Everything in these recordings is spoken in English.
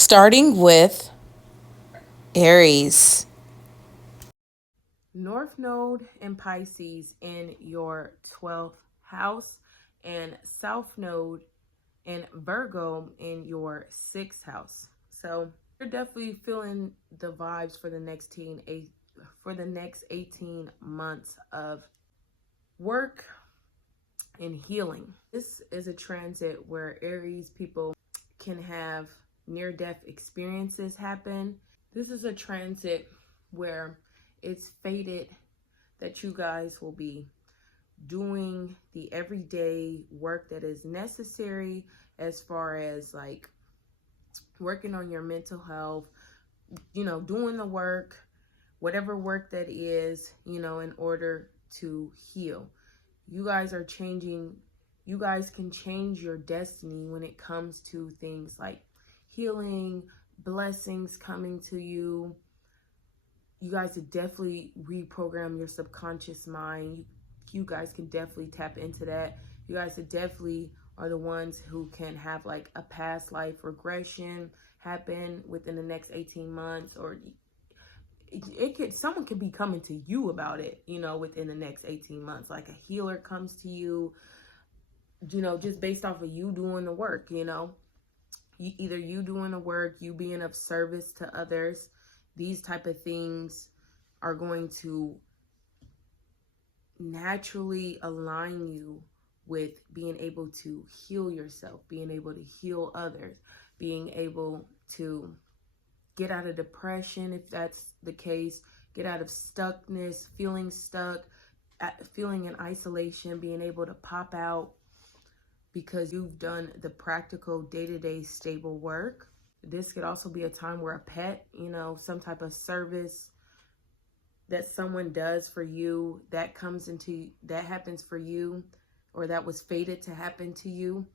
starting with Aries. North Node in Pisces in your 12th house, and South Node in Virgo in your 6th house. So you're definitely feeling the vibes for the next 18 months of work and healing. This is a transit where Aries people can have near-death experiences happen. This is a transit where it's fated that you guys will be doing the everyday work that is necessary, as far as like working on your mental health, doing the work, whatever work that is, in order to heal. You guys are changing, you guys can change your destiny when it comes to things like healing, blessings coming to you. You guys could definitely reprogram your subconscious mind. You guys can definitely tap into that. You guys definitely are the ones who can have like a past life regression happen within the next 18 months, or someone could be coming to you about it, within the next 18 months. Like a healer comes to you, just based off of you doing the work, either you doing the work, you being of service to others. These type of things are going to naturally align you with being able to heal yourself, being able to heal others, being able to get out of depression if that's the case, get out of stuckness, feeling stuck, feeling in isolation, being able to pop out because you've done the practical day-to-day stable work. This could also be a time where a pet, some type of service that someone does for you that happens for you, or that was fated to happen to you,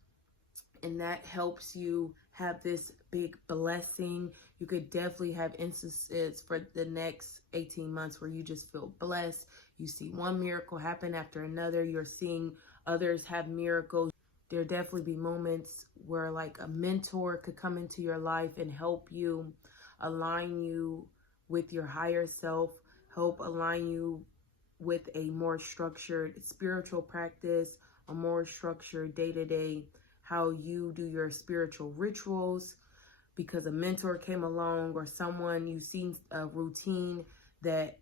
and that helps you have this big blessing. You could definitely have instances for the next 18 months where you just feel blessed. You see one miracle happen after another. You're seeing others have miracles. There definitely be moments where like a mentor could come into your life and help you, align you with your higher self, help align you with a more structured spiritual practice, a more structured day-to-day, how you do your spiritual rituals, because a mentor came along, or someone you've seen a routine that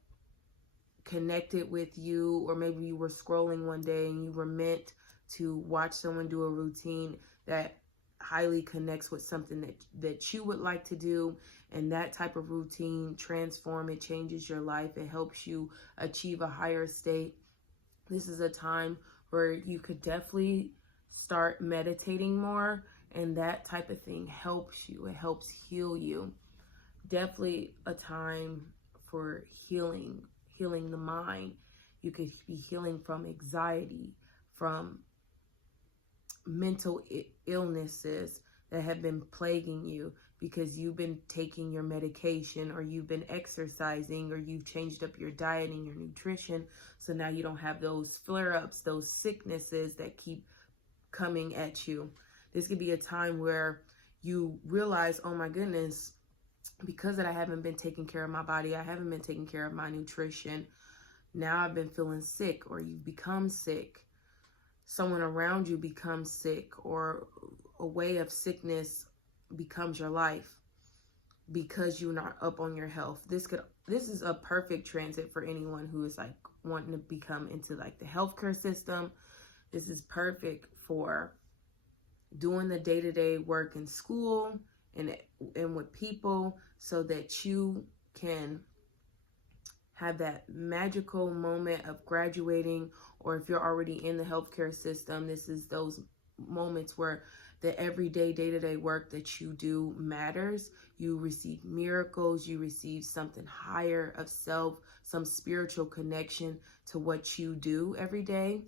connected with you, or maybe you were scrolling one day and you were meant to watch someone do a routine that highly connects with something that you would like to do, and that type of routine it changes your life, it helps you achieve a higher state. This is a time where you could definitely start meditating more, and that type of thing helps you, it helps heal you. Definitely a time for healing the mind. You could be healing from anxiety, from mental illnesses that have been plaguing you because you've been taking your medication, or you've been exercising, or you've changed up your diet and your nutrition. So now you don't have those flare-ups, those sicknesses that keep coming at you. This could be a time where you realize, oh my goodness, because that I haven't been taking care of my body, I haven't been taking care of my nutrition, now I've been feeling sick, or you've become sick. Someone around you becomes sick, or a way of sickness becomes your life because you're not up on your health. This is a perfect transit for anyone who is like wanting to become into like the healthcare system. This is perfect for doing the day-to-day work in school and with people, so that you can have that magical moment of graduating. Or if you're already in the healthcare system, this is those moments where the everyday day-to-day work that you do matters. You receive miracles, you receive something higher of self, some spiritual connection to what you do every day.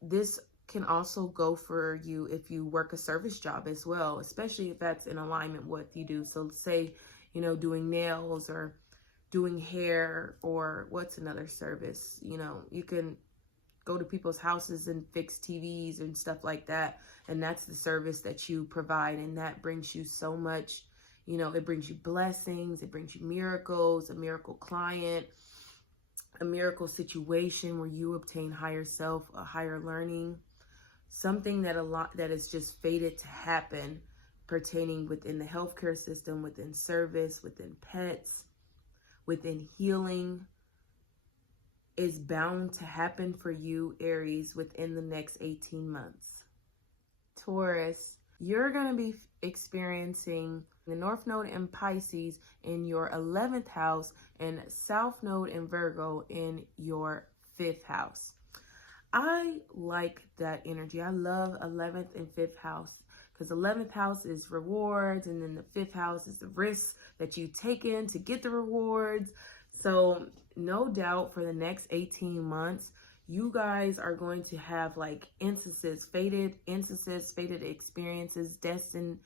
This can also go for you if you work a service job as well, especially if that's in alignment with what you do. So say, doing nails, or doing hair, or what's another service? You can go to people's houses and fix TVs and stuff like that. And that's the service that you provide. And that brings you so much You know, it brings you blessings, it brings you miracles, a miracle client, a miracle situation where you obtain higher self, a higher learning, something that is just fated to happen pertaining within the healthcare system, within service, within pets, within healing, is bound to happen for you, Aries, within the next 18 months. Taurus, you're going to be experiencing the North Node in Pisces in your 11th house and South Node in Virgo in your 5th house. I like that energy. I love 11th and 5th house because 11th house is rewards, and then the 5th house is the risks that you take in to get the rewards. So no doubt for the next 18 months, you guys are going to have like fated experiences, destined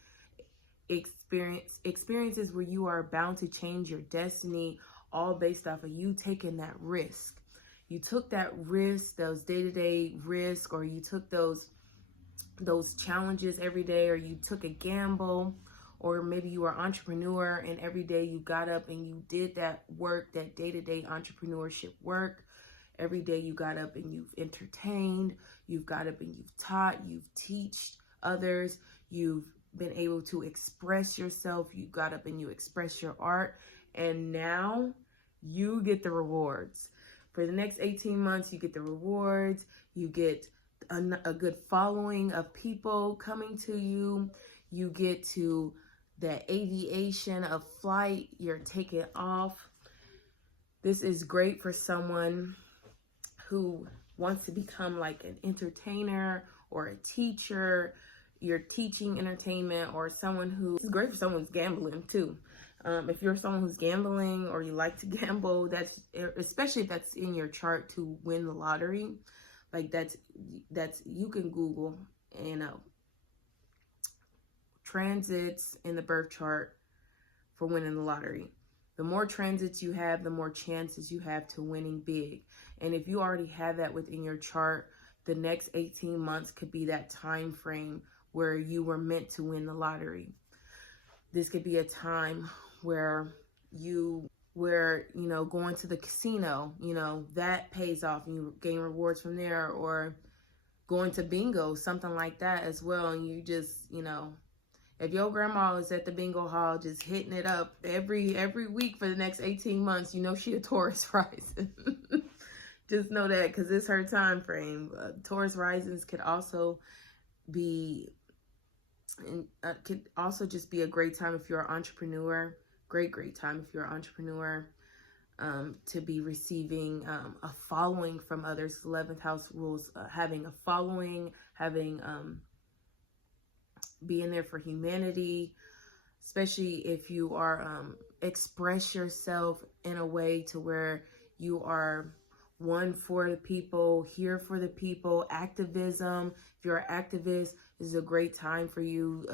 experiences where you are bound to change your destiny, all based off of you taking that risk. You took that risk, those day-to-day risks, or you took those challenges every day, or you took a gamble, or maybe you are an entrepreneur and every day you got up and you did that work, that day-to-day entrepreneurship work. Every day you got up and you've entertained, you've got up and you've taught, you've taught others, you've been able to express yourself, you got up and you express your art, and now you get the rewards. For the next 18 months, you get the rewards, you get a good following of people coming to you, you get to the aviation of flight, you're taking off. This is great for someone who wants to become like an entertainer or a teacher. You're teaching entertainment, or someone who, it's great for someone who's gambling too. If you're someone who's gambling or you like to gamble, that's, especially if that's in your chart to win the lottery, like that's you can Google, transits in the birth chart for winning the lottery. The more transits you have, the more chances you have to winning big. And if you already have that within your chart, the next 18 months could be that time frame where you were meant to win the lottery. This could be a time where going to the casino, that pays off and you gain rewards from there, or going to bingo, something like that as well. And you just, if your grandma is at the bingo hall just hitting it up every week for the next 18 months, she a Taurus rising. Just know that, because it's her time frame. Taurus risings could also be, could also just be a great time if you're an entrepreneur. Great time if you're an entrepreneur, to be receiving a following from others. 11th house rules having a following, being there for humanity, especially if you are express yourself in a way to where you are one for the people, here for the people. Activism, if you're an activist, this is a great time for you,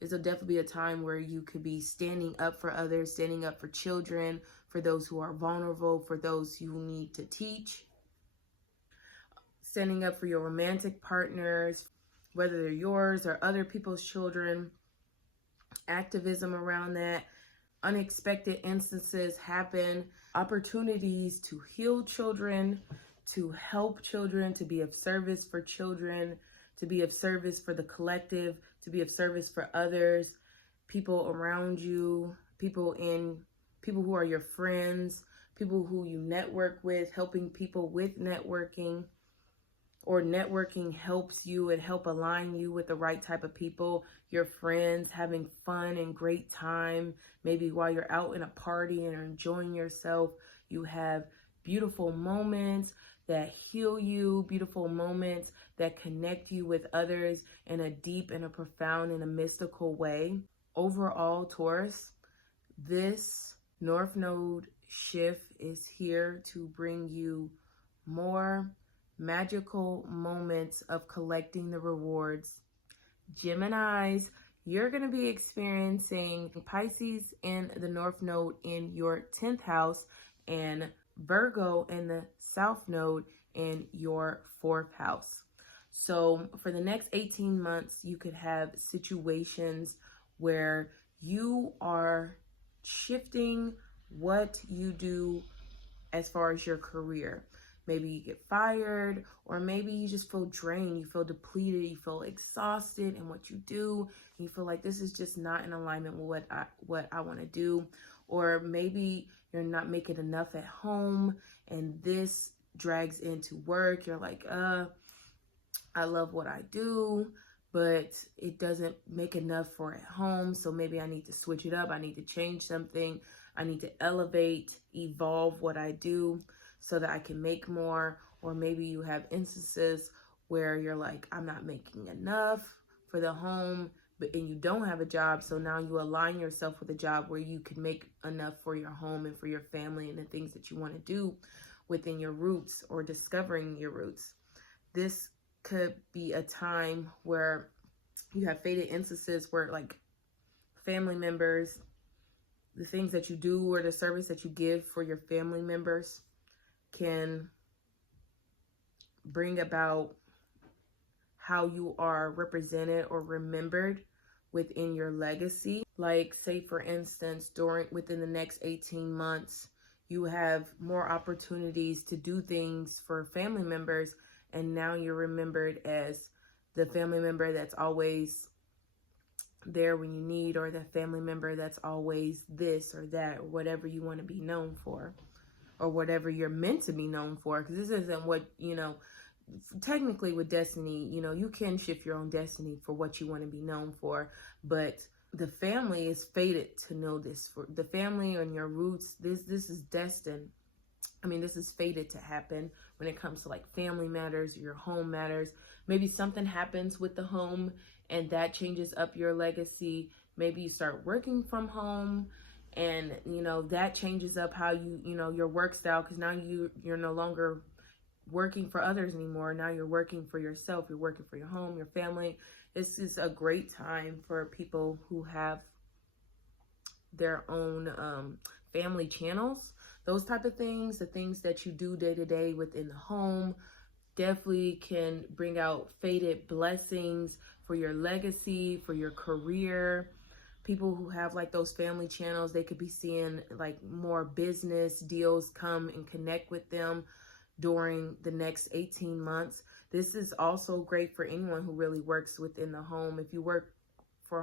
this will definitely be a time where you could be standing up for others, standing up for children, for those who are vulnerable, for those who need to teach, standing up for your romantic partners, whether they're yours or other people's children. Activism around that. Unexpected instances happen, opportunities to heal children, to help children, to be of service for children, to be of service for the collective, to be of service for others, people around you, people who are your friends, people who you network with, helping people with networking, or networking helps you and help align you with the right type of people, your friends, having fun and great time. Maybe while you're out in a party and enjoying yourself, you have beautiful moments that heal you, beautiful moments that connect you with others in a deep and a profound and a mystical way. Overall, Taurus, this North Node shift is here to bring you more magical moments of collecting the rewards. Geminis, you're going to be experiencing Pisces in the North Node in your 10th house, and Virgo in the South Node in your 4th house. So for the next 18 months, you could have situations where you are shifting what you do as far as your career. Maybe you get fired, or maybe you just feel drained, you feel depleted, you feel exhausted in what you do, and you feel like this is just not in alignment with what I want to do. Or maybe you're not making enough at home and this drags into work. You're like, I love what I do, but it doesn't make enough for at home. So maybe I need to switch it up. I need to change something. I need to elevate, evolve what I do so that I can make more. Or maybe you have instances where you're like, I'm not making enough for the home, and you don't have a job. So now you align yourself with a job where you can make enough for your home and for your family and the things that you want to do within your roots, or discovering your roots. This could be a time where you have fated instances where, like, family members, the things that you do or the service that you give for your family members can bring about how you are represented or remembered within your legacy. Like, say for instance, within the next 18 months, you have more opportunities to do things for family members, and now you're remembered as the family member that's always there when you need, or the family member that's always this or that, or whatever you want to be known for, or whatever you're meant to be known for. Because this isn't what, technically with destiny, you can shift your own destiny for what you want to be known for, but the family is fated to know this. For the family and your roots, this is destined. This is fated to happen when it comes to, like, family matters, your home matters. Maybe something happens with the home and that changes up your legacy. Maybe you start working from home and, that changes up how your work style, because now you're no longer working for others anymore. Now you're working for yourself. You're working for your home, your family. This is a great time for people who have their own family channels. Those type of things, the things that you do day to day within the home, definitely can bring out fated blessings for your legacy, for your career. People who have, like, those family channels, they could be seeing, like, more business deals come and connect with them during the next 18 months. This is also great for anyone who really works within the home. If you work for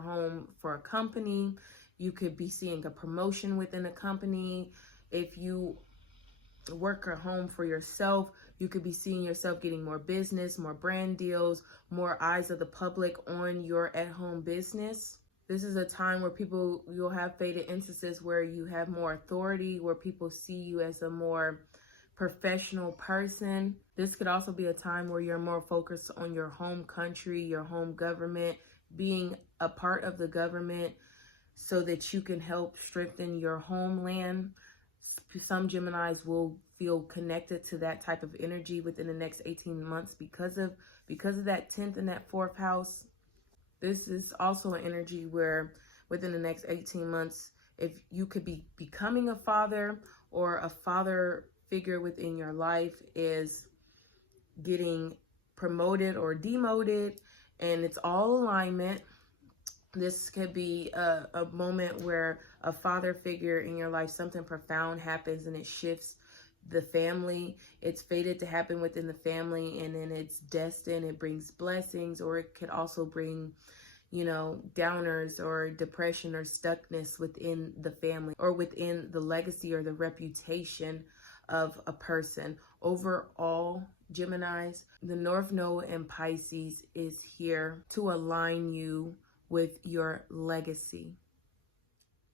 a company, you could be seeing a promotion within a company. If you work at home for yourself, you could be seeing yourself getting more business, more brand deals, more eyes of the public on your at-home business. This is a time where you'll have fated instances where you have more authority, where people see you as a more professional person. This could also be a time where you're more focused on your home country, your home government, being a part of the government so that you can help strengthen your homeland. Some Geminis will feel connected to that type of energy within the next 18 months because of that 10th and that 4th house. This is also an energy where within the next 18 months, if you could be becoming a father, or a father figure within your life is getting promoted or demoted, and it's all alignment. This could be a moment where a father figure in your life, something profound happens and it shifts the family. It's fated to happen within the family, and then it's destined. It brings blessings, or it could also bring, downers or depression or stuckness within the family, or within the legacy or the reputation of a person. Overall, Geminis, the North Node in Pisces is here to align you with your legacy.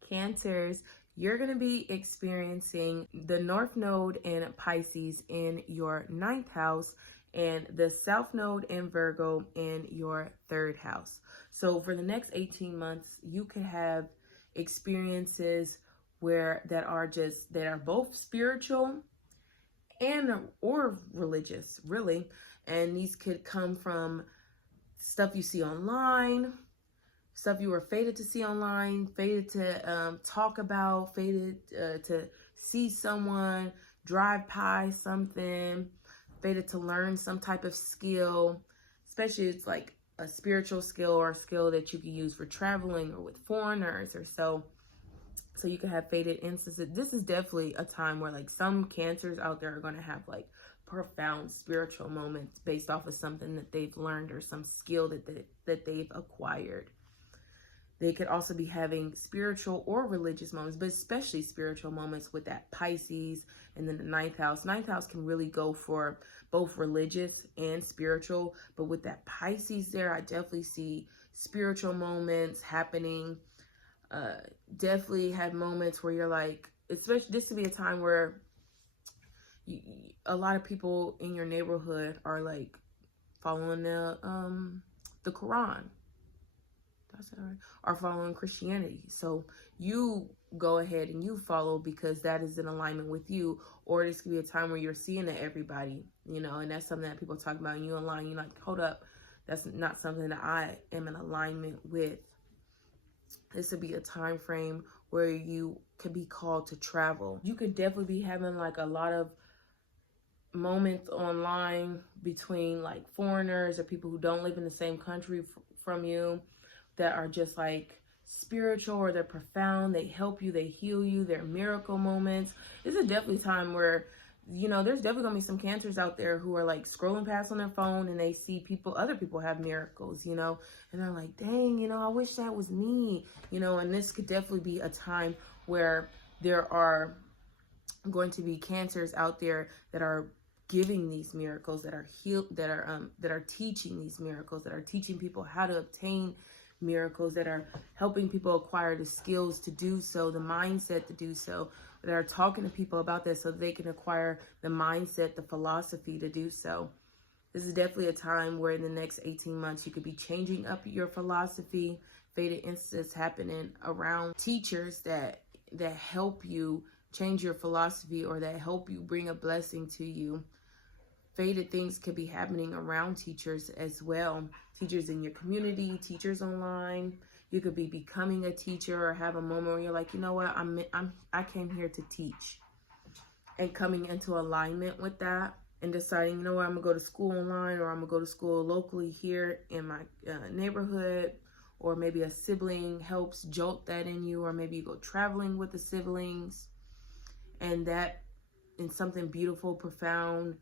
Cancers, you're going to be experiencing the North Node in Pisces in your 9th house and the South Node in Virgo in your 3rd house. So for the next 18 months, you could have experiences that are both spiritual or religious, really. And these could come from stuff you see online, stuff you were fated to see online, fated to talk about, fated to see someone, drive by something, fated to learn some type of skill, especially it's like a spiritual skill or a skill that you can use for traveling or with foreigners or so. So you can have fated instances. This is definitely a time where like some Cancers out there are going to have like profound spiritual moments based off of something that they've learned or some skill that they've acquired. They could also be having spiritual or religious moments, but especially spiritual moments with that Pisces and then the ninth house. Ninth house can really go for both religious and spiritual, but with that Pisces there, I definitely see spiritual moments happening. Definitely have moments where you're like, especially this could be a time where a lot of people in your neighborhood are like following the Quran. That's all right. Are following Christianity. So you go ahead and you follow because that is in alignment with you. Or this could be a time where you're seeing it everybody, you know, and that's something that people talk about and you align. You're like, hold up, that's not something that I am in alignment with. This would be a time frame where you could be called to travel. You could definitely be having like a lot of moments online between like foreigners or people who don't live in the same country from you that are just like spiritual or they're profound. They help you, they heal you, they're miracle moments. This is definitely a time where, you know, there's definitely gonna be some Cancers out there who are like scrolling past on their phone and they see other people have miracles, you know, and they're like, dang, you know, I wish that was me, you know. And this could definitely be a time where there are going to be Cancers out there that are giving these miracles, that are that are teaching these miracles, that are teaching people how to obtain miracles, that are helping people acquire the skills to do so, the mindset to do so, that are talking to people about this so they can acquire the mindset, the philosophy to do so. This is definitely a time where in the next 18 months you could be changing up your philosophy. Fated instances happening around teachers that help you change your philosophy or that help you bring a blessing to you. Fated things could be happening around teachers as well. Teachers in your community, teachers online. You could be becoming a teacher or have a moment where you're like, you know what, I came here to teach. And coming into alignment with that and deciding, you know what, I'm gonna go to school online or I'm gonna go to school locally here in my neighborhood, or maybe a sibling helps jolt that in you, or maybe you go traveling with the siblings and that in something beautiful, profound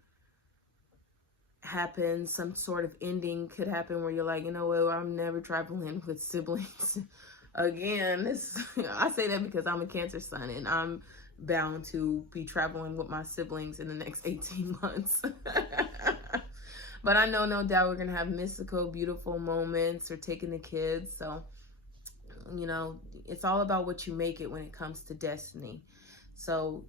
happens. Some sort of ending could happen where you're like, you know what, I'm never traveling with siblings again. I say that because I'm a Cancer sun and I'm bound to be traveling with my siblings in the next 18 months. But I know no doubt we're gonna have mystical, beautiful moments or taking the kids. So, you know, it's all about what you make it when it comes to destiny. So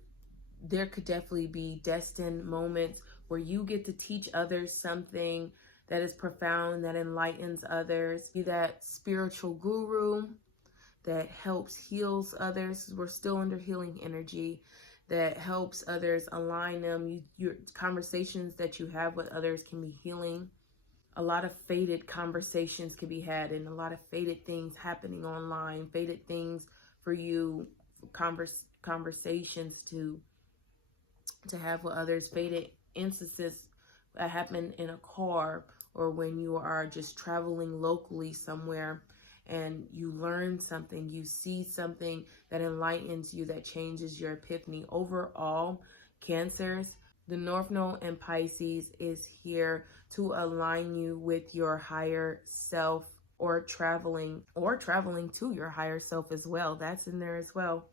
there could definitely be destined moments where you get to teach others something that is profound, that enlightens others. Be that spiritual guru that helps heals others. We're still under healing energy. That helps others, align them. Your conversations that you have with others can be healing. A lot of fated conversations can be had and a lot of fated things happening online. Fated things for you, conversations to have with others. Fated instances that happen in a car or when you are just traveling locally somewhere and you learn something, you see something that enlightens you, that changes your epiphany. Overall, Cancers, the North Node and Pisces is here to align you with your higher self, or traveling to your higher self as well. That's in there as well.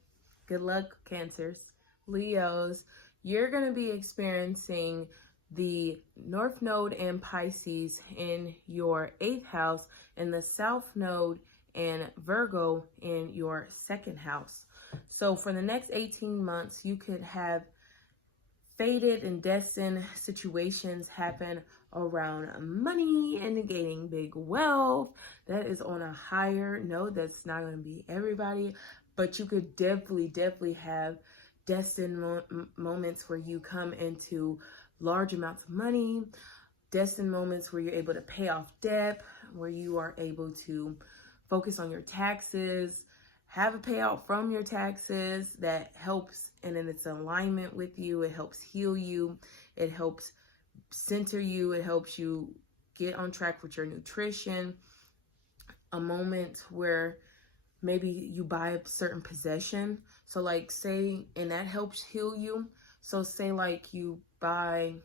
Good luck, Cancers. Leos, you're going to be experiencing the North Node and Pisces in your 8th house and the South Node and Virgo in your 2nd house. So for the next 18 months, you could have fated and destined situations happen around money and gaining big wealth. That is on a higher note. That's not going to be everybody, but you could definitely have destined moments where you come into large amounts of money, destined moments where you're able to pay off debt, where you are able to focus on your taxes, have a payout from your taxes that helps, and then it's in alignment with you. It helps heal you. It helps center you. It helps you get on track with your nutrition, a moment where maybe you buy a certain possession. So like say, and that helps heal you. So say like you buy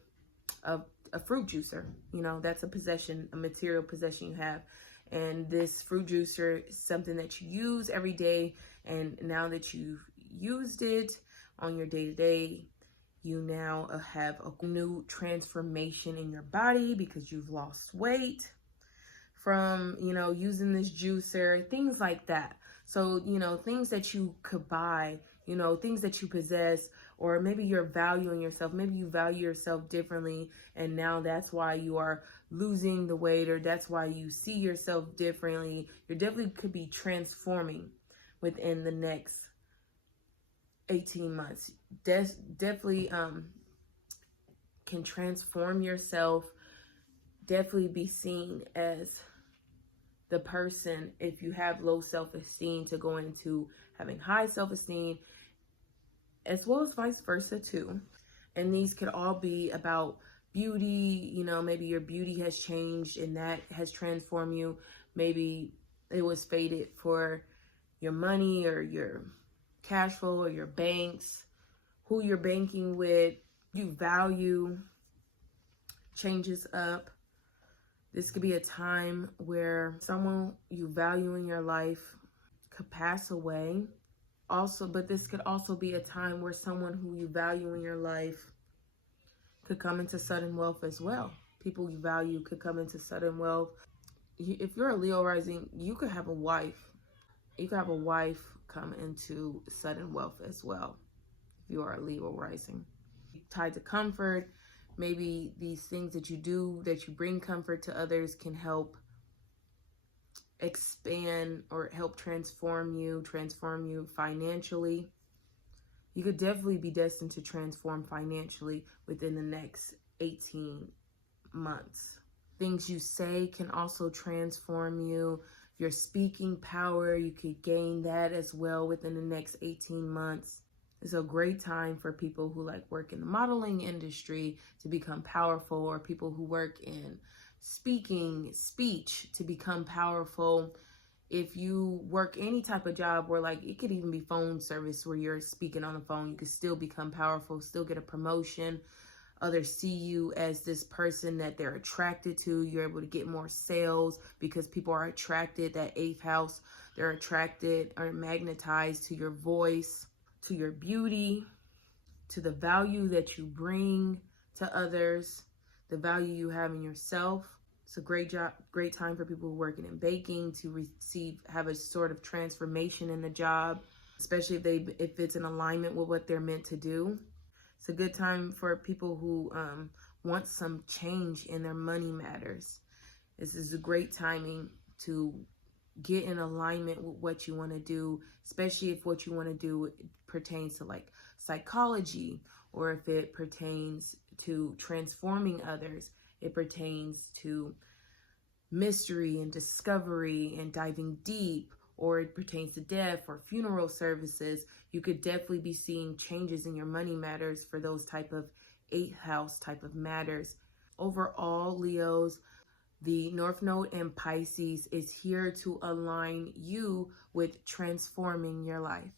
a fruit juicer, you know, that's a possession, a material possession you have. And this fruit juicer is something that you use every day. And now that you've used it on your day-to-day, you now have a new transformation in your body because you've lost weight from, you know, using this juicer, things like that. So, you know, things that you could buy, you know, things that you possess, or maybe you're valuing yourself. Maybe you value yourself differently, and now that's why you are losing the weight, or that's why you see yourself differently. You definitely could be transforming within the next 18 months. Definitely can transform yourself. Definitely be seen as the person, if you have low self-esteem, to go into having high self-esteem, as well as vice versa too. And these could all be about beauty. You know, maybe your beauty has changed and that has transformed you. Maybe it was fated for your money or your cash flow or your banks, who you're banking with, you value changes up. This could be a time where someone you value in your life could pass away. Also, but this could also be a time where someone who you value in your life could come into sudden wealth as well. People you value could come into sudden wealth. If you're a Leo rising, you could have a wife. You could have a wife come into sudden wealth as well if you are a Leo rising. Tied to comfort, maybe these things that you do, that you bring comfort to others, can help expand or help transform you financially. You could definitely be destined to transform financially within the next 18 months. Things you say can also transform you. Your speaking power, you could gain that as well within the next 18 months. It's a great time for people who like work in the modeling industry to become powerful, or people who work in speech to become powerful. If you work any type of job where like it could even be phone service where you're speaking on the phone, you could still become powerful, still get a promotion. Others see you as this person that they're attracted to. You're able to get more sales because people are attracted, that 8th house, they're attracted or magnetized to your voice, to your beauty, to the value that you bring to others, the value you have in yourself. It's a great time for people working in baking to have a sort of transformation in the job, especially if it's in alignment with what they're meant to do. It's a good time for people who want some change in their money matters. This is a great timing to get in alignment with what you want to do, especially if what you want to do pertains to like psychology, or if it pertains to transforming others, it pertains to mystery and discovery and diving deep, or it pertains to death or funeral services. You could definitely be seeing changes in your money matters for those type of 8th house type of matters. Overall, Leos, the North Node in Pisces is here to align you with transforming your life.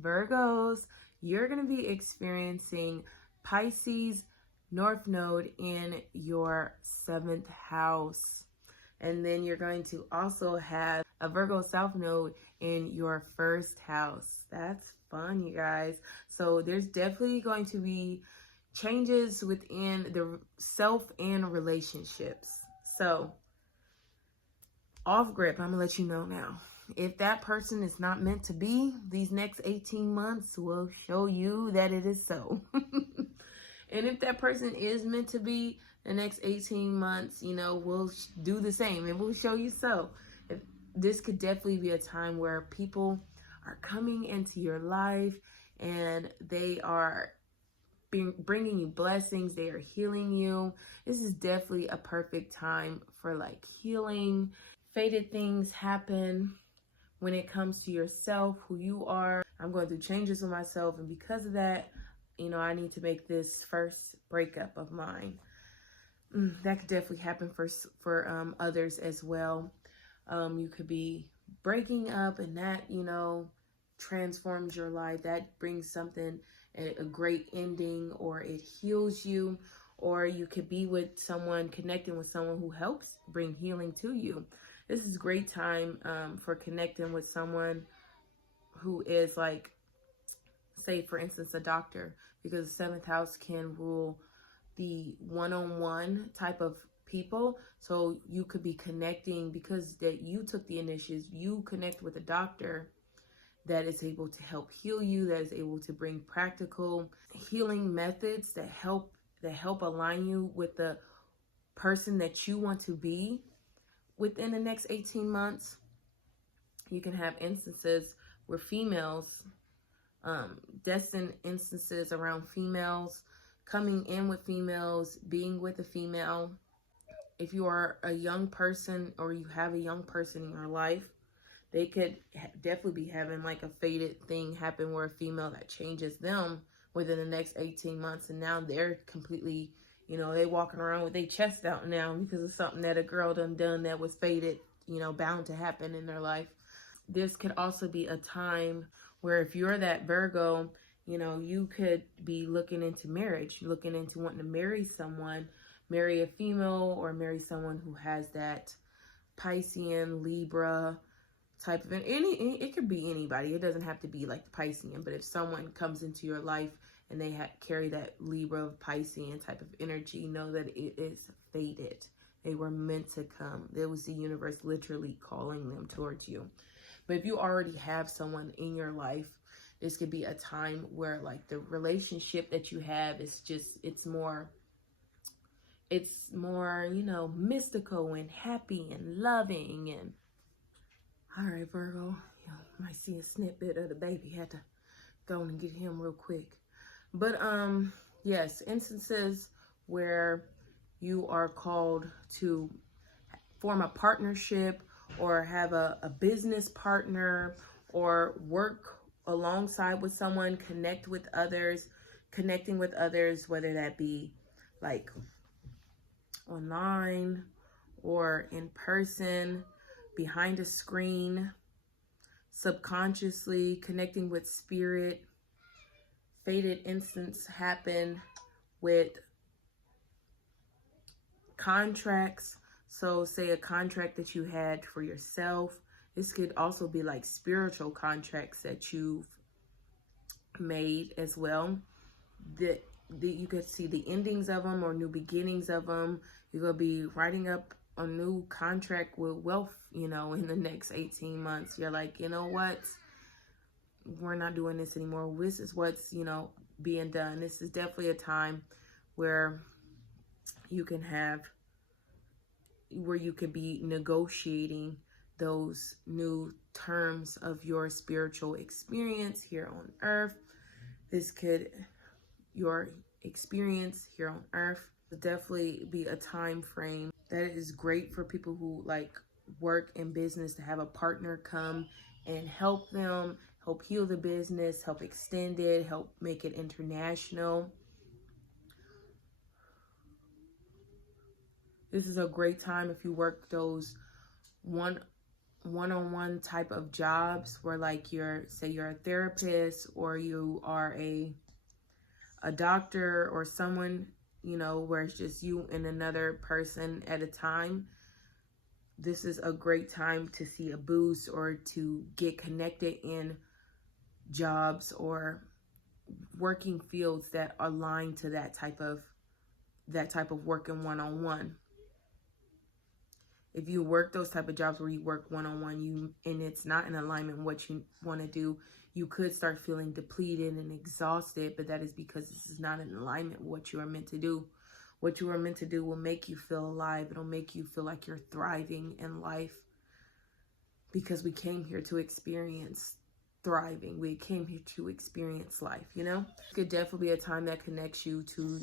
Virgos, you're going to be experiencing Pisces North Node in your 7th house. And then you're going to also have a Virgo South Node in your 1st house. That's fun, you guys. So there's definitely going to be changes within the self and relationships. So off grip, I'm gonna let you know now. If that person is not meant to be, these next 18 months will show you that it is so. And if that person is meant to be, the next 18 months, you know, we'll do the same. It will show you so. This could definitely be a time where people are coming into your life and they are bringing you blessings. They are healing you. This is definitely a perfect time for like healing. Fated things happen when it comes to yourself, who you are. I'm going through changes with myself, and because of that, you know, I need to make this first breakup of mine. that could definitely happen for others as well. You could be breaking up, and that, you know, transforms your life. That brings something, a great ending, or it heals you. Or you could be with someone, connecting with someone who helps bring healing to you. This is a great time for connecting with someone who is like, say for instance, a doctor, because the seventh house can rule the one-on-one type of people. So you could be connecting, because that you took the initiative, you connect with a doctor that is able to help heal you, that is able to bring practical healing methods that help align you with the person that you want to be within the next 18 months. You can have instances where females, destined instances around females, coming in with females, being with a female. If you are a young person, or you have a young person in your life, they could definitely be having like a fated thing happen, where a female that changes them within the next 18 months. And now they're completely, you know, they walking around with their chest out now because of something that a girl done that was fated, you know, bound to happen in their life. This could also be a time where, if you're that Virgo, you know, you could be looking into marriage, looking into wanting to marry someone, marry a female, or marry someone who has that Piscean, Libra type of, it could be anybody. It doesn't have to be like the Piscean, but if someone comes into your life and they carry that Libra, Piscean type of energy, know that it is fated. They were meant to come. There was the universe literally calling them towards you. But if you already have someone in your life, this could be a time where like the relationship that you have is just, it's more, you know, mystical and happy and loving. And all right, Virgo, you might see a snippet of the baby. Had to go and get him real quick. But yes, instances where you are called to form a partnership, or have a business partner, or work alongside with someone, connecting with others, whether that be like online or in person, behind a screen, subconsciously connecting with spirit. Fated instance happen with contracts. So say a contract that you had for yourself. This could also be like spiritual contracts that you've made as well. That you could see the endings of them, or new beginnings of them. You're going to be writing up a new contract with wealth, you know, in the next 18 months. You're like, you know what? We're not doing this anymore. This is what's, you know, being done. This is definitely a time where you can be negotiating those new terms of your spiritual experience here on earth. Your experience here on earth would definitely be a time frame that is great for people who like work in business, to have a partner come and help them, help heal the business, help extend it, help make it international. This is a great time if you work those one-on-one type of jobs, where like say you're a therapist, or you are a doctor, or someone, you know, where it's just you and another person at a time. This is a great time to see a boost, or to get connected in jobs or working fields that align to that type of working one-on-one. If you work those type of jobs where you work one-on-one, and it's not in alignment with what you want to do, you could start feeling depleted and exhausted, but that is because this is not in alignment with what you are meant to do. What you are meant to do will make you feel alive. It'll make you feel like you're thriving in life, because we came here to experience thriving. We came here to experience life, you know? It could definitely be a time that connects you to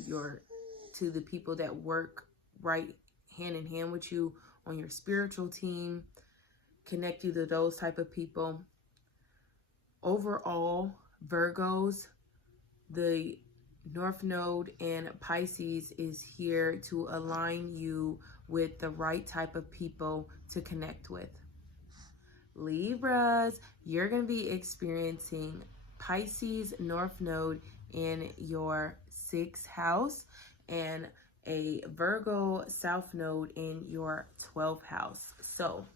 the people that work right hand in hand with you on your spiritual team, connect you to those type of people. Overall, Virgos, the North Node in Pisces is here to align you with the right type of people to connect with. Libras, you're going to be experiencing Pisces North Node in your 6th house and a Virgo South Node in your 12th house. So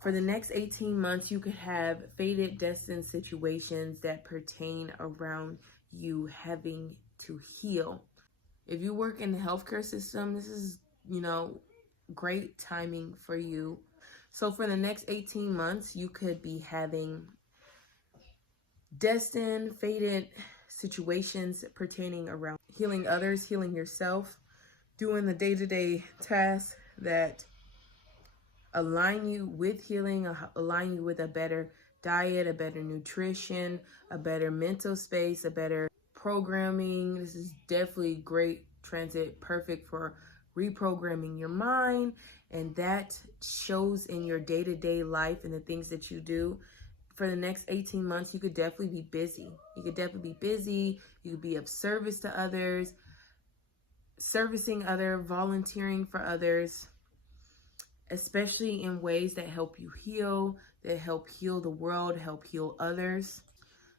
for the next 18 months, you could have fated, destined situations that pertain around you having to heal. If you work in the healthcare system, this is, great timing for you. So for the next 18 months, you could be having destined, fated situations pertaining around healing others, healing yourself, doing the day-to-day tasks that align you with healing, align you with a better diet, a better nutrition, a better mental space, a better programming. This is definitely great transit, perfect for reprogramming your mind, and that shows in your day-to-day life and the things that you do. For the next 18 months, you could definitely be busy. You could definitely be busy. You could be of service to others, servicing others, volunteering for others, especially in ways that help you heal, that help heal the world, help heal others.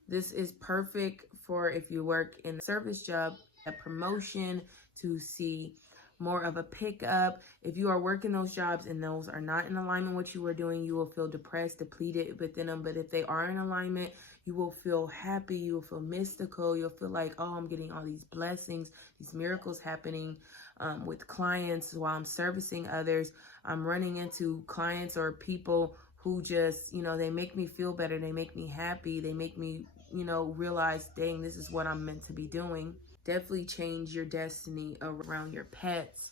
This is perfect for if you work in a service job, a promotion, to see more of a pickup. If you are working those jobs and those are not in alignment with what you are doing, you will feel depressed, depleted within them. But if they are in alignment, you will feel happy, you will feel mystical, you'll feel like, oh, I'm getting all these blessings, these miracles happening with clients while I'm servicing others. I'm running into clients or people who just, they make me feel better, they make me happy, they make me, realize, dang, this is what I'm meant to be doing. Definitely change your destiny around your pets,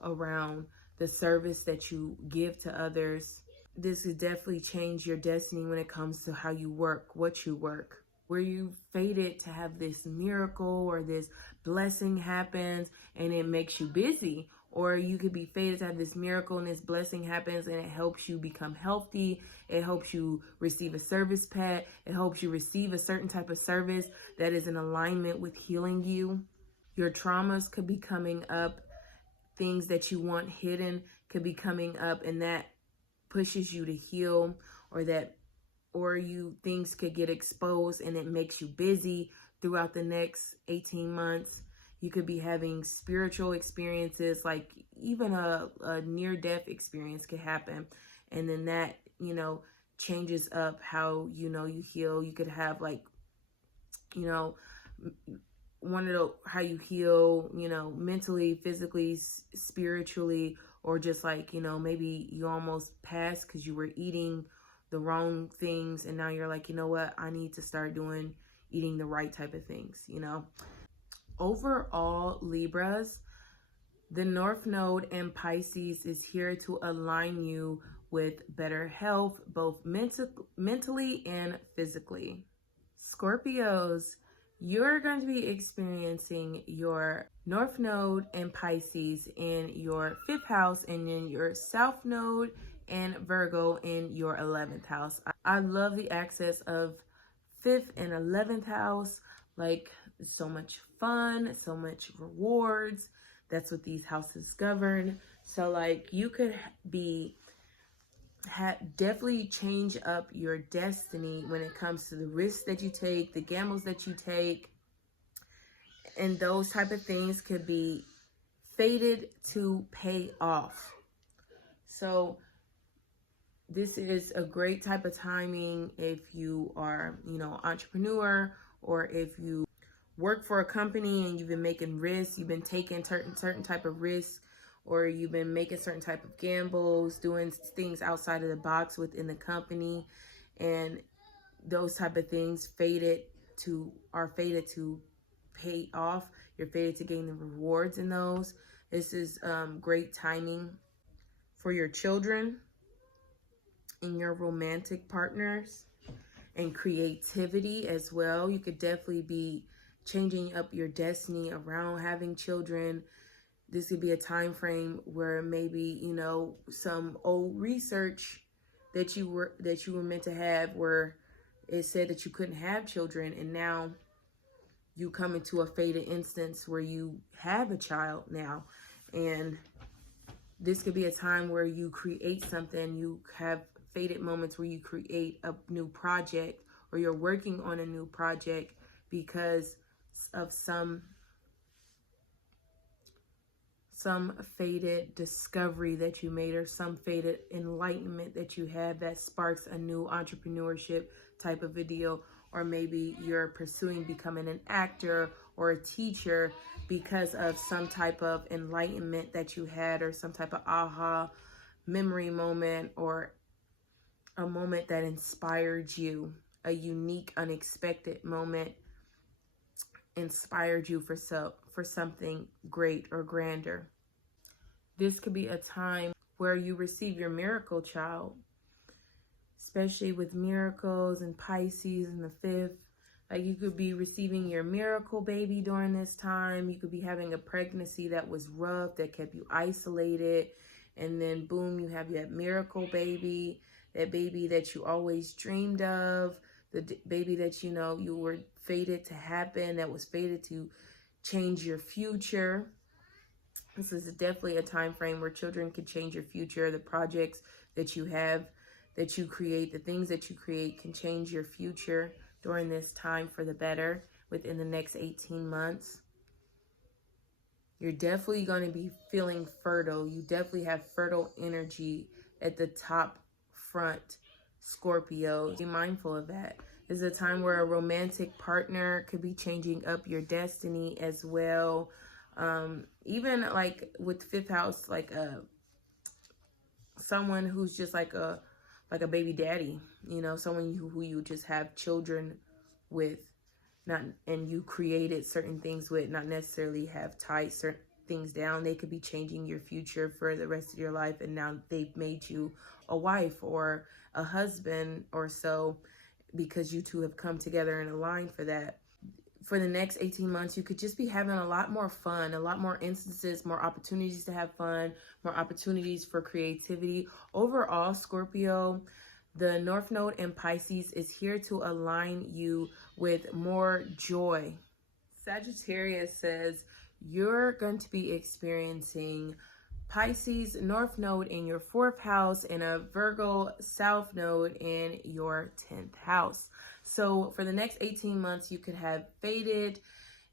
around the service that you give to others. This could definitely change your destiny when it comes to how you work, what you work. Where you fated to have this miracle or this blessing happens and it makes you busy. Or you could be fated to have this miracle and this blessing happens and it helps you become healthy. It helps you receive a service pet. It helps you receive a certain type of service that is in alignment with healing you. Your traumas could be coming up. Things that you want hidden could be coming up, and that pushes you to heal, or things could get exposed and it makes you busy throughout the next 18 months. You could be having spiritual experiences, like even a near-death experience could happen. And then that, changes up how, you heal. You could have how you heal, mentally, physically, spiritually, or just maybe you almost passed because you were eating the wrong things. And now you're like, you know what? I need to start eating the right type of things, Overall, Libras, the North Node in Pisces is here to align you with better health, both mentally and physically. Scorpios, you're going to be experiencing your North Node in Pisces in your 5th house and in your South Node and Virgo in your 11th house. I love the access of 5th and 11th house. So much fun, so much rewards. That's what these houses govern. So you could definitely change up your destiny when it comes to the risks that you take, the gambles that you take, and those type of things could be fated to pay off. So this is a great type of timing if you are, entrepreneur, or if you work for a company and you've been making risks, you've been taking certain type of risks, or you've been making certain type of gambles, doing things outside of the box within the company, and those type of things are fated to pay off. You're fated to gain the rewards in those. This is great timing for your children and your romantic partners, and creativity as well. You could definitely be changing up your destiny around having children. This could be a time frame where maybe, some old research that you were meant to have, where it said that you couldn't have children, and now you come into a fated instance where you have a child now. And this could be a time where you create something. You have fated moments where you create a new project, or you're working on a new project because of some fated discovery that you made, or some fated enlightenment that you have that sparks a new entrepreneurship type of a deal. Or maybe you're pursuing becoming an actor or a teacher because of some type of enlightenment that you had, or some type of aha memory moment, or a moment that inspired you, a unique, unexpected moment inspired you for something great or grander. This could be a time where you receive your miracle child, especially with miracles and Pisces in the 5th. Like, you could be receiving your miracle baby during this time. You could be having a pregnancy that was rough, that kept you isolated. And then boom, you have that miracle baby, that baby that you always dreamed of, the baby that you know you were fated to happen, that was fated to change your future. This is definitely a time frame where children can change your future. The projects that you have, that you create, the things that you create can change your future during this time for the better within the next 18 months. You're definitely going to be feeling fertile. You definitely have fertile energy at the top front, Scorpio. Be mindful of that. This is a time where a romantic partner could be changing up your destiny as well. Even like with 5th house, like someone who's just like a baby daddy, you know, someone who you just have children with, and you created certain things with, not necessarily have tied certain things down. They could be changing your future for the rest of your life, and now they've made you a wife or a husband or so, because you two have come together and aligned for that. For the next 18 months, you could just be having a lot more fun, a lot more instances, more opportunities to have fun, more opportunities for creativity. Overall, Scorpio, the North Node in Pisces is here to align you with more joy. Sagittarius says you're going to be experiencing Pisces North Node in your 4th house and a Virgo South Node in your 10th house. So for the next 18 months, you could have fated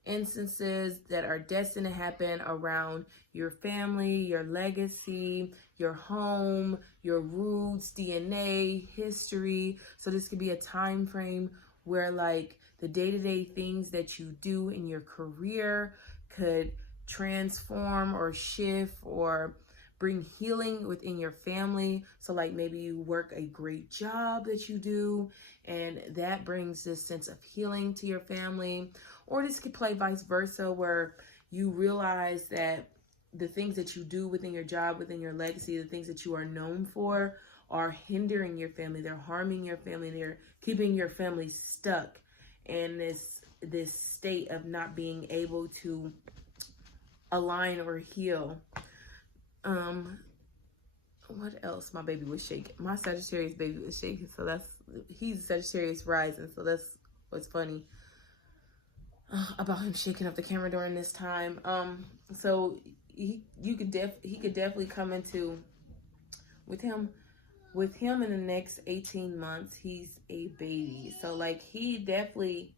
instances that are destined to happen around your family, your legacy, your home, your roots, DNA, history. So this could be a time frame where like the day-to-day things that you do in your career could transform or shift or bring healing within your family. So like maybe you work a great job that you do, and that brings this sense of healing to your family. Or this could play vice versa, where you realize that the things that you do within your job, within your legacy, the things that you are known for are hindering your family. They're harming your family. They're keeping your family stuck in this state of not being able to align or heal. What else? My baby was shaking. My Sagittarius baby was shaking. So he's Sagittarius rising. So that's what's funny about him shaking up the camera during this time. So he could definitely come into with him in the next 18 months. He's a baby. So like he definitely,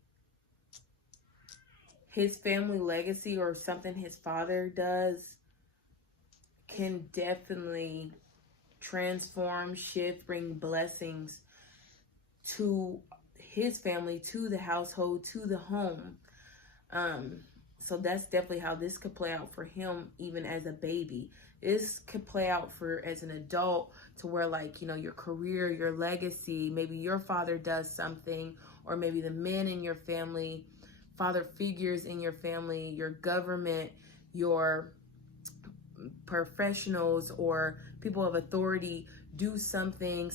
his family legacy or something his father does can definitely transform, shift, bring blessings to his family, to the household, to the home. So that's definitely how this could play out for him, even as a baby. This could play out for as an adult, to where like, you know, your career, your legacy, maybe your father does something, or maybe the men in your family, father figures in your family, your government, your professionals or people of authority do something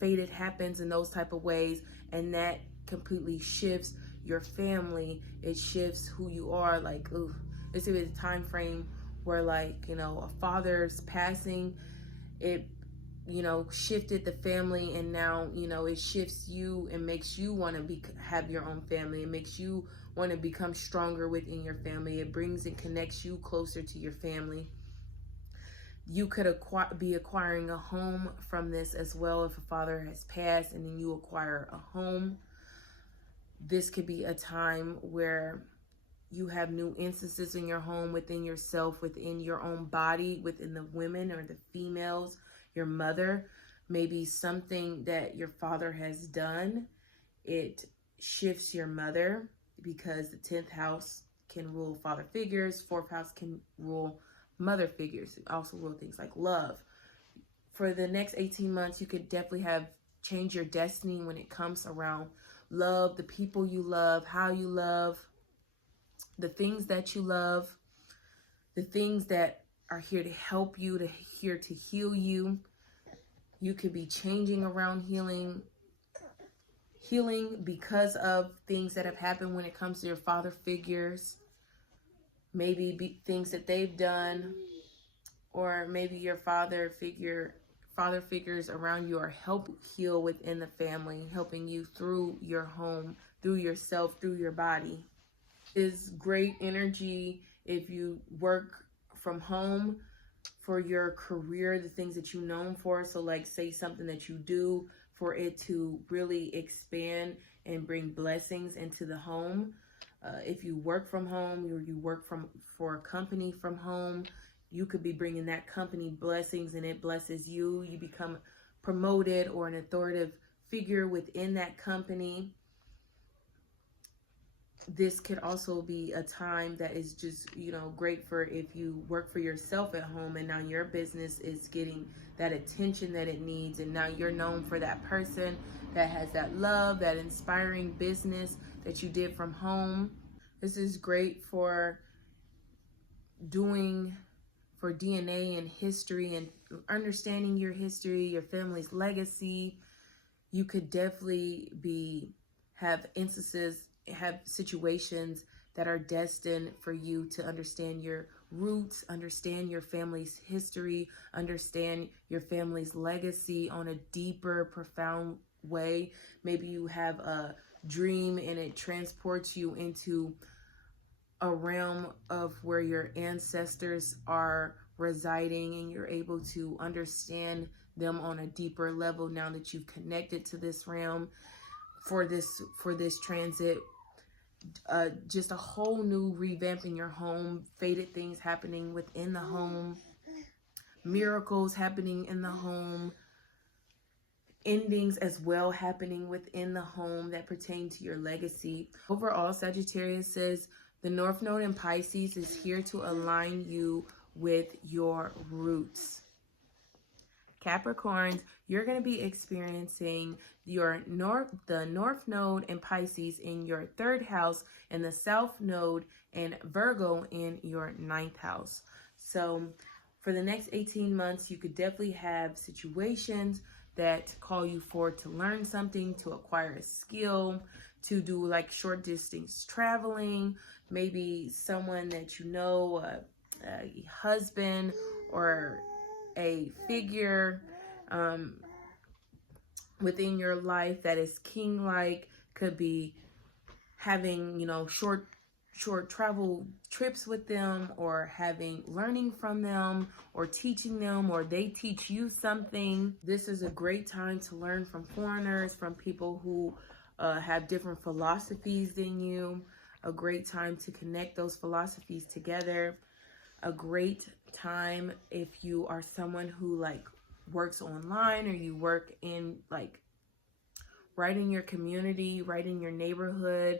fated happens in those type of ways, and that completely shifts your family. It shifts who you are. Like, ooh, this is a time frame where, like, you know, a father's passing, it you know, shifted the family, and now, you know, it shifts you and makes you want to have your own family. It makes you want to become stronger within your family. It brings and connects you closer to your family. You could be acquiring a home from this as well if a father has passed and then you acquire a home. This could be a time where you have new instances in your home, within yourself, within your own body, within the women or the females, your mother. Maybe something that your father has done, it shifts your mother, because the 10th house can rule father figures, 4th house can rule mother figures, also rule things like love. For the next 18 months, you could definitely change your destiny when it comes around love, the people you love, how you love, the things that you love, the things that are here to help you, here to heal you. You could be changing around healing because of things that have happened when it comes to your father figures. Maybe things that they've done, or maybe your father figures around you are help heal within the family, helping you through your home, through yourself, through your body. Is great energy if you work from home for your career, the things that you're known for. So like, say something that you do for it to really expand and bring blessings into the home. If you work from home, or you work for a company from home, you could be bringing that company blessings, and it blesses you. You become promoted or an authoritative figure within that company. This could also be a time that is just, you know, great for if you work for yourself at home and now your business is getting that attention that it needs, and now you're known for that person that has that love, that inspiring business that you did from home. This is great for for DNA and history and understanding your history, your family's legacy. You could definitely have situations that are destined for you to understand your roots, understand your family's history, understand your family's legacy on a deeper, profound way. Maybe you have a dream and it transports you into a realm of where your ancestors are residing, and you're able to understand them on a deeper level now that you've connected to this realm for this transit. Just a whole new revamping your home, faded things happening within the home, miracles happening in the home, endings as well happening within the home that pertain to your legacy. Overall, Sagittarius says the North Node in Pisces is here to align you with your roots. Capricorns, you're going to be experiencing the North Node in Pisces in your 3rd house, and the South Node in Virgo in your 9th house. So for the next 18 months, you could definitely have situations that call you forward to learn something, to acquire a skill, to do like short distance traveling, maybe someone that you know, a husband or a figure within your life that is king-like, could be having, you know, short travel trips with them, or learning from them, or teaching them, or they teach you something. This is a great time to learn from foreigners, from people who have different philosophies than you. A great time to connect those philosophies together. A great time if you are someone who like works online, or you work in like right in your community, right in your neighborhood.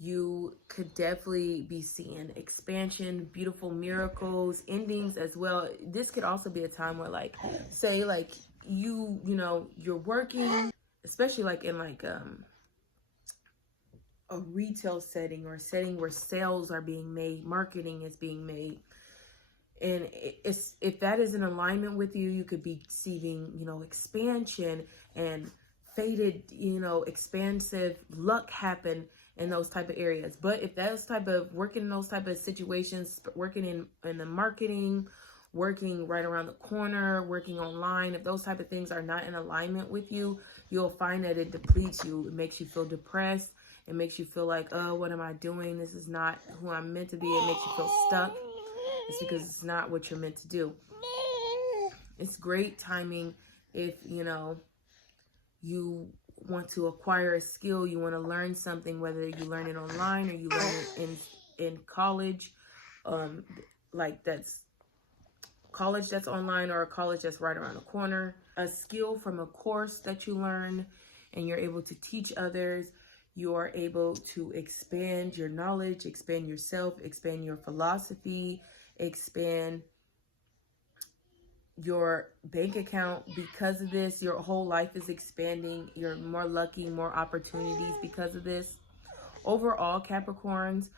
You could definitely be seeing expansion, beautiful miracles, endings as well. This could also be a time where, like, say like you know, you're working, especially like in like a retail setting, or a setting where sales are being made, marketing is being made. And if that is in alignment with you, you could be receiving, you know, expansion and faded, you know, expansive luck happen in those type of areas. But if that's type of working in those type of situations, working in the marketing, working right around the corner, working online. If those type of things are not in alignment with you, you'll find that it depletes you. It makes you feel depressed. It makes you feel like, oh, what am I doing? This is not who I'm meant to be. It makes you feel stuck. It's because it's not what you're meant to do. It's great timing if, you know, you want to acquire a skill, you want to learn something, whether you learn it online or you learn it in college, like that's college that's online or a college that's right around the corner. A skill from a course that you learn and you're able to teach others. You're able to expand your knowledge, expand yourself, expand your philosophy, expand your bank account. Because of this, your whole life is expanding. You're more lucky, more opportunities because of this. Overall, Capricorns,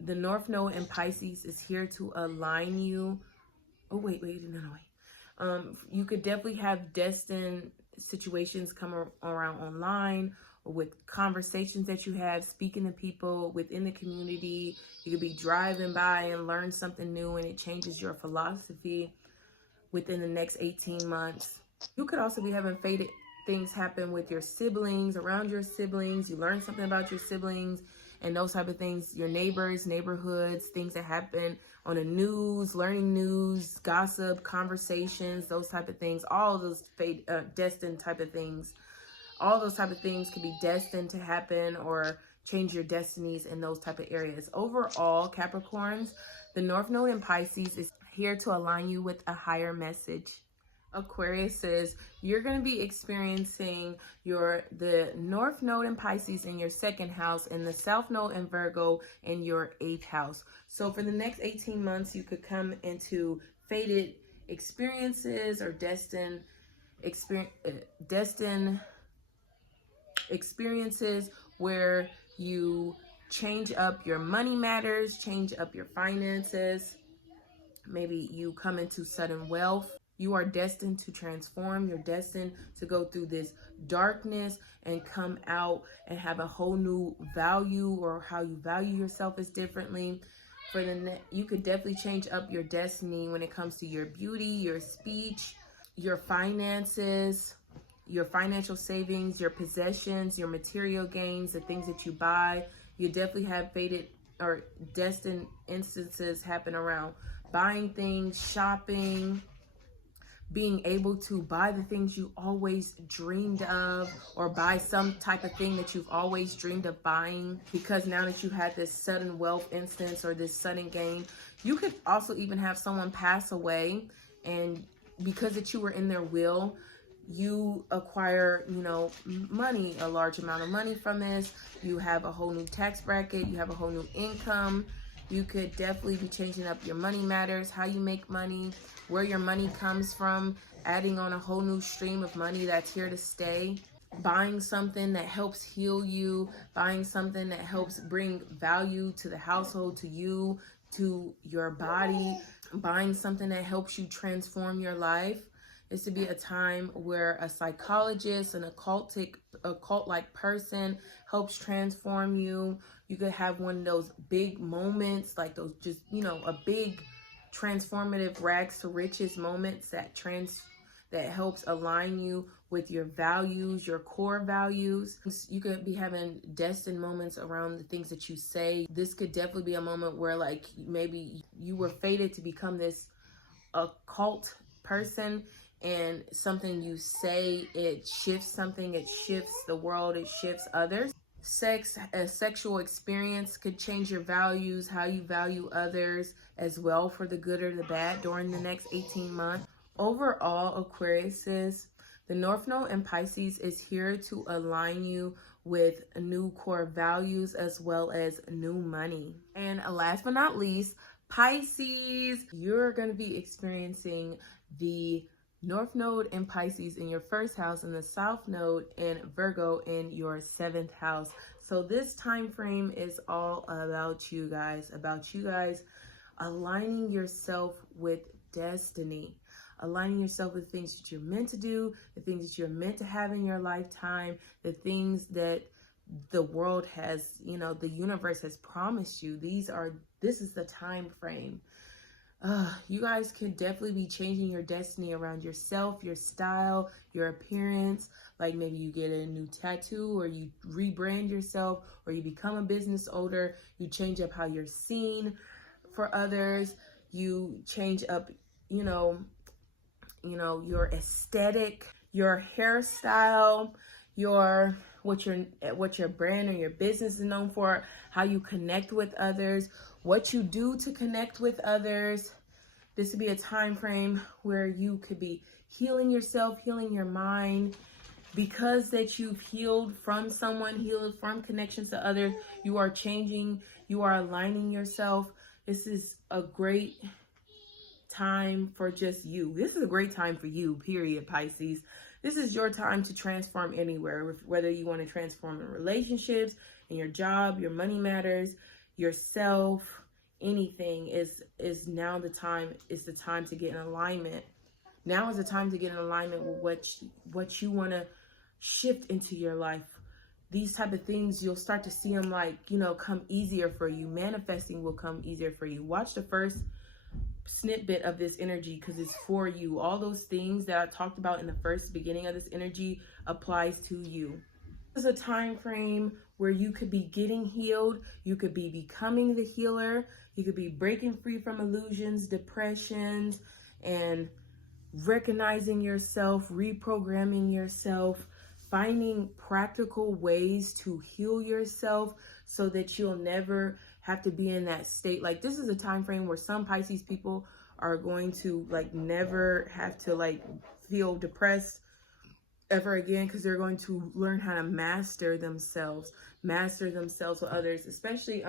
the North Node in Pisces is here to align you. Oh, wait. You could definitely have destined situations come around online, or with conversations that you have, speaking to people within the community. You could be driving by and learn something new and it changes your philosophy within the next 18 months. You could also be having fated things happen with your siblings, around your siblings. You learn something about your siblings and those type of things. Your neighbors, neighborhoods, things that happen on the news, learning news, gossip, conversations, those type of things. All of those destined type of things. All those type of things could be destined to happen or change your destinies in those type of areas. Overall, Capricorns, the North Node in Pisces is here to align you with a higher message. Aquarius says you're going to be experiencing the North Node in Pisces in your 2nd house and the South Node in Virgo in your 8th house. So for the next 18 months, you could come into fated experiences or destined experiences where you change up your money matters, change up your finances. Maybe you come into sudden wealth. You are destined to transform. You're destined to go through this darkness and come out and have a whole new value, or how you value yourself is differently. You could definitely change up your destiny when it comes to your beauty, your speech, your finances, your financial savings, your possessions, your material gains, the things that you buy. You definitely have fated or destined instances happen around buying things, shopping, being able to buy the things you always dreamed of, or buy some type of thing that you've always dreamed of buying, because now that you had this sudden wealth instance or this sudden gain. You could also even have someone pass away, and because that you were in their will, you acquire, money, a large amount of money from this. You have a whole new tax bracket. You have a whole new income. You could definitely be changing up your money matters, how you make money, where your money comes from, adding on a whole new stream of money that's here to stay. Buying something that helps heal you, buying something that helps bring value to the household, to you, to your body, buying something that helps you transform your life. Is to be a time where a psychologist, an occult-like person helps transform you. You could have one of those big moments, like those just, a big transformative rags to riches moments that helps align you with your values, your core values. You could be having destined moments around the things that you say. This could definitely be a moment where, like, maybe you were fated to become this occult person, and something you say, it shifts something, it shifts the world, it shifts others. A sexual experience could change your values, how you value others as well, for the good or the bad during the next 18 months. Overall, Aquariuses, the North Node in Pisces is here to align you with new core values as well as new money. And last but not least, Pisces, you're going to be experiencing the North Node in Pisces in your 1st house and the South Node in Virgo in your 7th house. So this time frame is all about you guys aligning yourself with destiny, aligning yourself with things that you're meant to do, the things that you're meant to have in your lifetime, the things that the world has, the universe has promised you. This is the time frame. You guys could definitely be changing your destiny around yourself, your style, your appearance. Like maybe you get a new tattoo, or you rebrand yourself, or you become a business owner. You change up how you're seen for others. You change up, you know, your aesthetic, your hairstyle, your what your brand or your business is known for, how you connect with others, what you do to connect with others. This would be a time frame where you could be healing yourself, healing your mind, because that you've healed from someone, healed from connections to others. You are changing, you are aligning yourself. This is a great time for just you. This is a great time for you, period, Pisces. This is your time to transform anywhere, whether you want to transform in relationships, in your job, your money matters, yourself, anything is now the time. It's the time to get in alignment. Now is the time to get in alignment with what you want to shift into your life. These type of things, you'll start to see them like, come easier for you. Manifesting will come easier for you. Watch the first snippet of this energy, because it's for you. All those things that I talked about in the first beginning of this energy applies to you. This is a time frame where you could be getting healed. You could be becoming the healer. You could be breaking free from illusions, depressions, and recognizing yourself, reprogramming yourself, finding practical ways to heal yourself so that you'll never have to be in that state. Like, this is a time frame where some Pisces people are going to never have to feel depressed ever again, because they're going to learn how to master themselves with others. Especially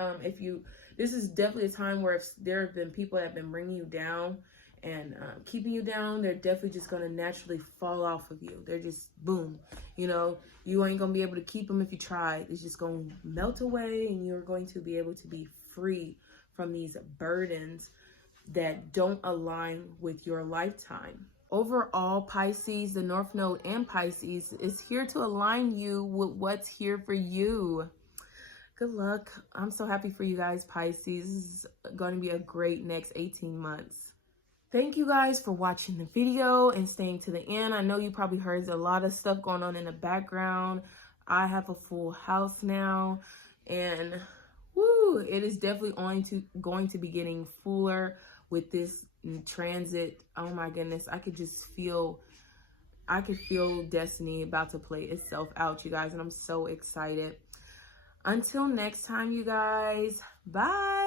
this is definitely a time where if there have been people that have been bringing you down and keeping you down, they're definitely just going to naturally fall off of you. They're just boom, you ain't gonna be able to keep them if you try. It's just gonna melt away, and you're going to be able to be free from these burdens that don't align with your lifetime. Overall, Pisces, the North Node and Pisces is here to align you with what's here for you. Good luck. I'm so happy for you guys, Pisces. This is going to be a great next 18 months. Thank you guys for watching the video and staying to the end. I know you probably heard a lot of stuff going on in the background. I have a full house now, and it is definitely going to be getting fuller with this transit. Oh my goodness, I could feel destiny about to play itself out, you guys, and I'm so excited. Until next time, you guys, bye.